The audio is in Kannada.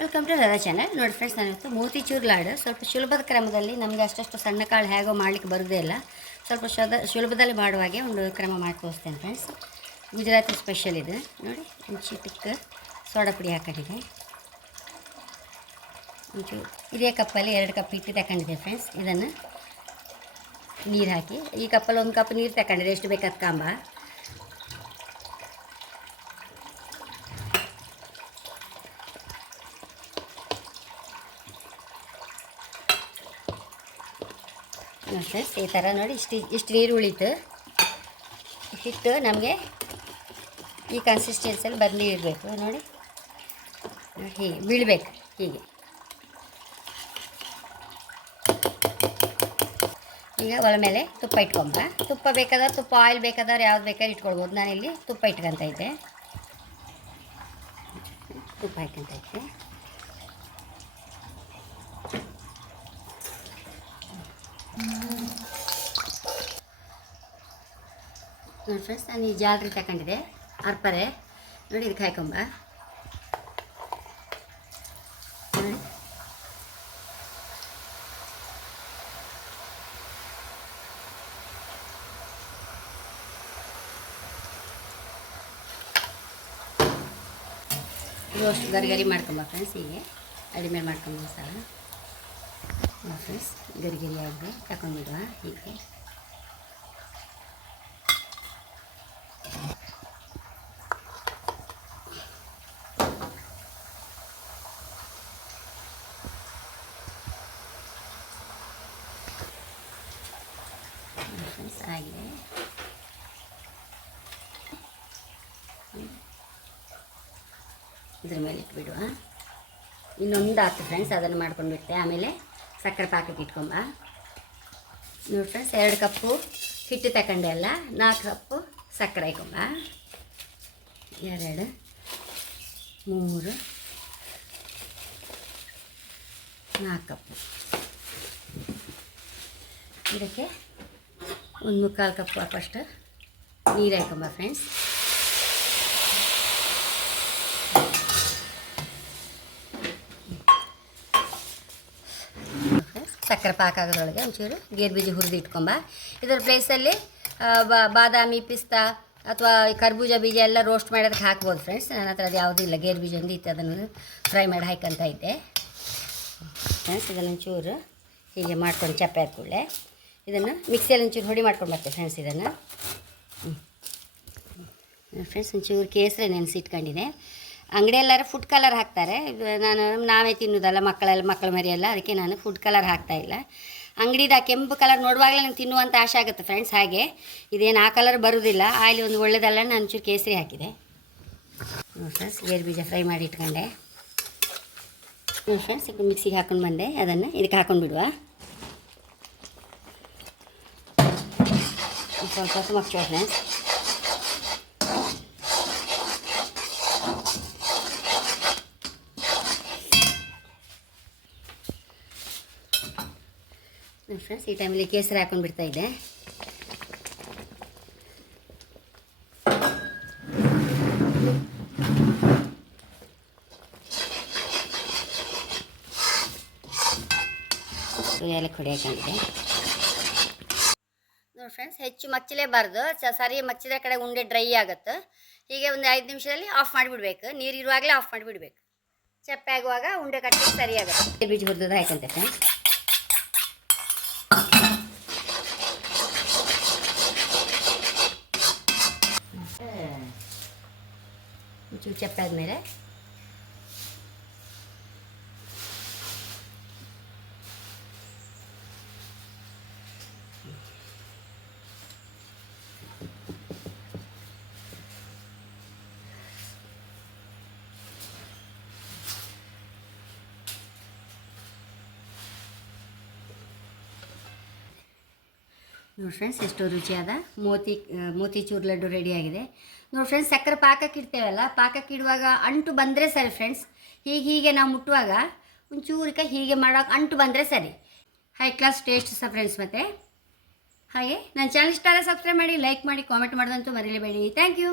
ವೆಲ್ಕಮ್ ಟು ದಾದಾ ಚಾನಲ್ ನೋಡಿ ಫ್ರೆಂಡ್ಸ್ ನಾನು ಇವತ್ತು ಮೋತಿಚೂರ್ ಲಾಡು ಸ್ವಲ್ಪ ಸುಲಭದ ಕ್ರಮದಲ್ಲಿ ನಮಗೆ ಅಷ್ಟಷ್ಟು ಸಣ್ಣ ಕಾಳು ಹೇಗೋ ಮಾಡಲಿಕ್ಕೆ ಬರೋದೇ ಇಲ್ಲ. ಸ್ವಲ್ಪ ಶದ ಸುಲಭದಲ್ಲಿ ಮಾಡುವ ಹಾಗೆ ಒಂದು ಕ್ರಮ ಮಾಡಿ ತೋರಿಸ್ತೇನೆ ಫ್ರೆಂಡ್ಸ್ ಗುಜರಾತಿ ಸ್ಪೆಷಲ್ ಇದು. ನೋಡಿ ಚಿಟಕ್ಕೆ ಸೋಡಾ ಪುಡಿ ಹಾಕೊಂಡಿದೆ ಒಂಚೂರು, ಇದೇ ಕಪ್ಪಲ್ಲಿ ಎರಡು ಕಪ್ ಹಿಟ್ಟು ತಗೊಂಡಿದೆ ಫ್ರೆಂಡ್ಸ್ ಇದನ್ನು ನೀರು ಹಾಕಿ, ಈ ಕಪ್ಪಲ್ಲಿ ಒಂದು ಕಪ್ ನೀರು ತಗೊಂಡಿದೆ ಎಷ್ಟು ಬೇಕಾದ ಕಾಂಬ. ಫ್ರೆಂಡ್ಸ್ ಈ ಥರ ನೋಡಿ ಇಷ್ಟು ಇಷ್ಟು ನೀರು ಉಳಿತು. ಹಿಟ್ಟು ನಮಗೆ ಈ ಕನ್ಸಿಸ್ಟೆನ್ಸಲ್ಲಿ ಬದಲಿ ಇರಬೇಕು ನೋಡಿ. ನೋಡಿ, ಹೀಗೆ ಬೀಳ್ಬೇಕು, ಹೀಗೆ. ಈಗ ಒಳ ಮೇಲೆ ತುಪ್ಪ ಇಟ್ಕೊಂಬ. ತುಪ್ಪ ಬೇಕಾದ್ರೆ ತುಪ್ಪ ಆಯಿಲ್ ಬೇಕಾದ್ರೆ ಯಾವ್ದು ಬೇಕಾದ್ರೆ ಇಟ್ಕೊಳ್ಬೋದು. ನಾನಿಲ್ಲಿ ತುಪ್ಪ ಇಟ್ಕೊತ ಇದ್ದೆ. ತುಪ್ಪ ಇಟ್ಕೊತ ಇದ್ದೆ. ನೋಡಿ ಫ್ರೆಂಡ್ಸ್ ನಾನು ಈ ಜಾಲ್ರಿ ತಗೊಂಡಿದ್ದೆ. ಅರ್ಪರೆ. ನೋಡಿ ಇದಕ್ಕೆ ಹಾಕೊಂಬ. ನೋಡಿ ಅಷ್ಟು ಗರಿ ಗರಿ ಮಾಡ್ಕೊಂಬ ಫ್ರೆಂಡ್ಸ್ ಹೀಗೆ. ಅಡಿಮೇಲೆ ಮಾಡ್ಕೊಂಬ ಸಲ ಫ್ರೆಂಡ್ಸ್ ಗರಿ ಗರಿ ಆಗಿದೆ. ತಗೊಂಡ್ಬಿಡುವ ಹೀಗೆ. ಆಗಿದೆ ಇದ್ರ ಮೇಲೆ ಇಟ್ಬಿಡುವ ಇನ್ನೊಂದು ಹತ್ತು ಫ್ರೆಂಡ್ಸ್ ಅದನ್ನು ಮಾಡ್ಕೊಂಡ್ಬಿಟ್ಟೆ. ಆಮೇಲೆ ಸಕ್ಕರೆ ಪಾಕಕ್ಕೆ ಇಟ್ಕೊಂಬ ನೋಡಿ ಫ್ರೆಂಡ್ಸ್ ಎರಡು ಕಪ್ಪು ಹಿಟ್ಟು ತಗೊಂಡೆ ಅಲ್ಲ? ನಾಲ್ಕು ಕಪ್ಪು ಸಕ್ಕರೆ ಇಟ್ಕೊಂಬ ಎರಡು, ಮೂರು ನಾಲ್ಕು ಕಪ್ಪು. ಇದಕ್ಕೆ ಒಂದು ಮುಕ್ಕಾಲು ಕಪ್ ಫಸ್ಟ್ ನೀರು ಹಾಕೊಂಬ ಫ್ರೆಂಡ್ಸ್ ಸಕ್ಕರೆ ಪಾಕ ಆಗೋದ್ರೊಳಗೆ ಒಂಚೂರು ಗೇರು ಬೀಜ ಹುರಿದು ಇಟ್ಕೊಂಬ ಇದರ ಪ್ಲೇಸಲ್ಲಿ ಬಾದಾಮಿ ಪಿಸ್ತಾ ಅಥವಾ ಕರ್ಬೂಜ ಬೀಜ ಎಲ್ಲ ರೋಸ್ಟ್ ಮಾಡೋದಕ್ಕೆ ಹಾಕ್ಬೋದು ಫ್ರೆಂಡ್ಸ್ ನನ್ನ ಹತ್ರ ಅದು ಯಾವುದೂ ಇಲ್ಲ. ಗೇರು ಬೀಜ ಒಂದು ಇತ್ತು. ಅದನ್ನು ಫ್ರೈ ಮಾಡಿ ಹಾಕಂತ ಇದ್ದೆ. ಫ್ರೆಂಡ್ಸ್ ಇದನ್ನು ಒಂಚೂರು ಹೀಗೆ ಮಾಡ್ಕೊಂಡು ಚಪ್ಪೆ ಹಾಕೊಳ್ಳೆ ಇದನ್ನು ಮಿಕ್ಸಿಯಲ್ಲಿ ಒಂಚೂರು ಹೊಡಿ ಮಾಡ್ಕೊಂಡು ಬರ್ತೆ ಫ್ರೆಂಡ್ಸ್ ಇದನ್ನು. ಫ್ರೆಂಡ್ಸ್ ಒಂಚೂರು ಕೇಸರಿ ನೆನೆಸಿಟ್ಕೊಂಡಿದೆ ಅಂಗಡಿಯೆಲ್ಲರೂ ಫುಡ್ ಕಲರ್ ಹಾಕ್ತಾರೆ. ನಾನು ನಾವೇ ತಿನ್ನೋದಲ್ಲ, ಮಕ್ಕಳೆಲ್ಲ, ಮಕ್ಕಳ ಮರಿಯೆಲ್ಲ, ಅದಕ್ಕೆ ನಾನು ಫುಡ್ ಕಲರ್ ಹಾಕ್ತಾ ಇಲ್ಲ. ಅಂಗಡಿದ ಕೆಂಪು ಕಲರ್ ನೋಡುವಾಗಲೇ ನಾನು ತಿನ್ನುವಂಥ ಆಸೆ ಆಗುತ್ತೆ ಫ್ರೆಂಡ್ಸ್ ಹಾಗೆ. ಇದೇನು ಆ ಕಲರ್ ಬರೋದಿಲ್ಲ. ಆಯಿಲ್ ಒಂದು ಒಳ್ಳೆದಲ್ಲ, ನಾನು ಒಂಚೂರು ಕೇಸರಿ ಹಾಕಿದೆ. ಫ್ರೆಂಡ್ಸ್ ಗೇರು ಬೀಜ ಫ್ರೈ ಮಾಡಿ ಇಟ್ಕೊಂಡೆ. ಫ್ರೆಂಡ್ಸ್ ಮಿಕ್ಸಿಗೆ ಹಾಕೊಂಡು ಬಂದೆ. ಅದನ್ನು ಇದಕ್ಕೆ ಹಾಕೊಂಡು ಬಿಡುವ. ಸ್ವಲ್ಪ ಹೊತ್ತು ಮಗ್ಚೋ ಫ್ರೆಂಡ್ಸ್ ಫ್ರೆಂಡ್ಸ್ ಈ ಟೈಮಲ್ಲಿ ಕೇಸರಿ ಹಾಕೊಂಡು ಬಿಡ್ತಾ ಇದ್ದೆ ಏಲಕ್ಕಿ ಹೊಡಿ ಹಾಕೊಂಡಿದ್ದೆ ನೋಡಿ ಫ್ರೆಂಡ್ಸ್ ಹೆಚ್ಚು ಮಚ್ಚಲೇಬಾರ್ದು. ಸರಿ ಮಚ್ಚಿದ ಕಡೆ ಉಂಡೆ ಡ್ರೈ ಆಗುತ್ತೆ. ಹೀಗೆ ಒಂದು ಐದು ನಿಮಿಷದಲ್ಲಿ ಆಫ್ ಮಾಡಿಬಿಡ್ಬೇಕು. ನೀರು ಇರುವಾಗಲೇ ಆಫ್ ಮಾಡಿಬಿಡ್ಬೇಕು. ಚಪ್ಪೆ ಆಗುವಾಗ ಉಂಡೆ ಕಟ್ಟಿ ಸರಿ ಆಗುತ್ತೆ. ಬೀಜ ಹುರಿದ ಒಂಚೂರು ಚಪ್ಪೆ ಆದಮೇಲೆ ನೋಡಿ ಫ್ರೆಂಡ್ಸ್ ಎಷ್ಟು ರುಚಿಯಾದ ಮೋತಿ ಮೋತಿಚೂರ್ ಲಡ್ಡು ರೆಡಿಯಾಗಿದೆ ನೋಡಿ ಫ್ರೆಂಡ್ಸ್ ಸಕ್ಕರೆ ಪಾಕಕ್ಕೆ ಇಡ್ತೇವಲ್ಲ, ಪಾಕಕ್ಕೆ ಇಡುವಾಗ ಅಂಟು ಬಂದರೆ ಸರಿ ಫ್ರೆಂಡ್ಸ್ ಹೀಗೆ ಹೀಗೆ ನಾವು ಮುಟ್ಟುವಾಗ ಒಂಚೂರಿಕ ಹೀಗೆ ಮಾಡೋಕೆ ಅಂಟು ಬಂದರೆ ಸರಿ. ಹೈ ಕ್ಲಾಸ್ ಟೇಸ್ಟ್ ಸಹ ಫ್ರೆಂಡ್ಸ್ ಮತ್ತೆ. ಹಾಗೆ ನನ್ನ ಚಾನಲ್ ಇಷ್ಟ ಸಬ್ಸ್ಕ್ರೈಬ್ ಮಾಡಿ ಲೈಕ್ ಮಾಡಿ ಕಾಮೆಂಟ್ ಮಾಡೋದಂತೂ ಮರೀಲೇಬೇಡಿ. Thank you